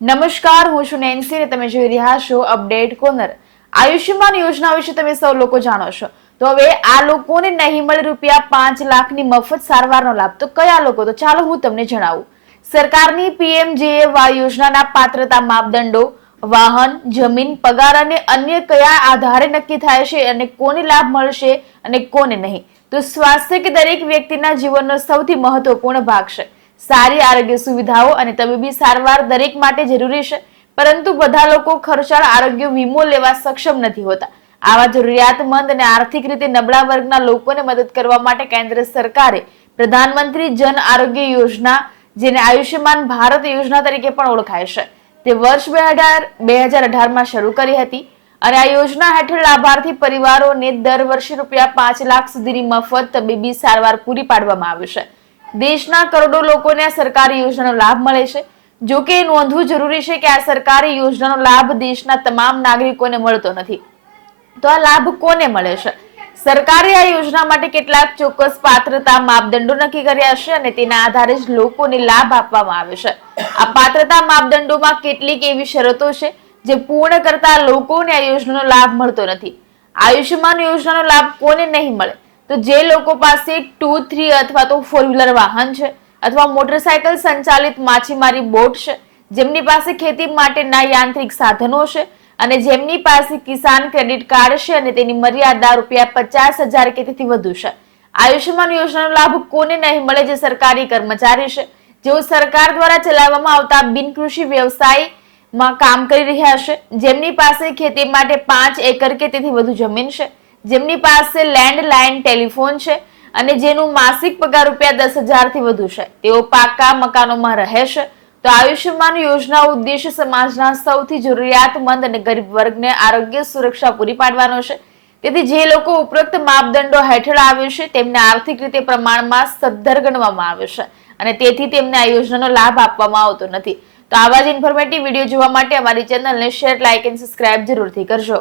નમસ્કાર, હું છું નેન્સી અને તમે જોઈ રહ્યા છો અપડેટ કોર્નર। આયુષ્યમાન યોજના વિશે તમે સૌ લોકો જાણો છો, તો હવે આ લોકોને નહીં મળે ₹5 લાખની મફત સારવારનો લાભ। તો કયા લોકો? તો ચાલો હું તમને જણાવું। સરકારની PMJAY યોજનાના પાત્રતા માપદંડો વાહન, જમીન, પગાર અને અન્ય કયા આધારે નક્કી થાય છે અને કોને લાભ મળશે અને કોને નહીં? તો સ્વાસ્થ્ય કે દરેક વ્યક્તિના જીવનનો સૌથી મહત્વપૂર્ણ ભાગ છે। સારી આરોગ્ય સુવિધાઓ અને તબીબી સારવાર દરેક માટે જરૂરી છે, પરંતુ બધા લોકો ખર્ચાળ આરોગ્ય વીમો લેવા સક્ષમ નથી હોતા। આવા જરૂરિયાતમંદ અને આર્થિક રીતે નબળા વર્ગના લોકોને મદદ કરવા માટે કેન્દ્ર સરકારે પ્રધાનમંત્રી જન આરોગ્ય યોજના, જેને આયુષ્યમાન ભારત યોજના તરીકે પણ ઓળખાય છે, તે વર્ષ 2018માં શરૂ કરી હતી અને આ યોજના હેઠળ લાભાર્થી પરિવારોને દર વર્ષે ₹5 લાખ સુધીની મફત તબીબી સારવાર પૂરી પાડવામાં આવે છે। દેશના કરોડો લોકોને આ સરકારી યોજનાનો લાભ મળે છે। જો કે નોંધવું જરૂરી છે કે આ સરકારી યોજનાનો લાભ દેશના તમામ નાગરિકોને મળતો નથી। તો આ લાભ કોને મળે છે? સરકારે આ યોજના માટે કેટલાક ચોક્કસ પાત્રતા માપદંડો નક્કી કર્યા છે અને તેના આધારે જ લોકોને લાભ આપવામાં આવે છે। આ પાત્રતા માપદંડોમાં કેટલીક એવી શરતો છે જે પૂર્ણ કરતા લોકોને આ યોજનાનો લાભ મળતો નથી। આયુષ્યમાન યોજનાનો લાભ કોને નહીં મળે? તો જે લોકો પાસે 2-3 અથવા તો 4 વ્હીલર વાહન છે અથવા મોટરસાયકલ સંચાલિત માછીમારી બોટ છે, જેમની પાસે ખેતી માટેના યાંત્રિક સાધનો છે અને જેમની પાસે કિસાન ક્રેડિટ કાર્ડ છે અને તેની મર્યાદા ₹50,000 કે તેથી વધુ છે। આયુષ્યમાન યોજનાનો લાભ કોને નહીં મળે? જે સરકારી કર્મચારી છે, જેઓ સરકાર દ્વારા ચલાવવામાં આવતા બિનકૃષિ વ્યવસાયમાં કામ કરી રહ્યા છે, જેમની પાસે ખેતી માટે 5 એકર કે તેથી વધુ જમીન છે, જેમની પાસે લેન્ડલાઇન ટેલિફોન છે અને જેનું માસિક પગાર ₹10,000 થી વધુ છે, તેઓ પાકા મકાનોમાં રહે છે। તો આયુષ્યમાન યોજનાનો ઉદ્દેશ સમાજના સૌથી જરૂરિયાતમંદ અને ગરીબ વર્ગને આરોગ્ય સુરક્ષા પૂરી પાડવાનો છે। તેથી જે લોકો ઉપરોક્ત માપદંડો હેઠળ આવે છે તેમને આર્થિક રીતે પ્રમાણમાં સદ્ધર ગણવામાં આવે છે અને તેથી તેમને આ યોજનાનો લાભ આપવામાં આવતો નથી। તો આવા જ ઇન્ફોર્મેટિવ વિડીયો જોવા માટે અમારી ચેનલને શેર, લાઇક અને સબસ્ક્રાઇબ જરૂરથી કરજો।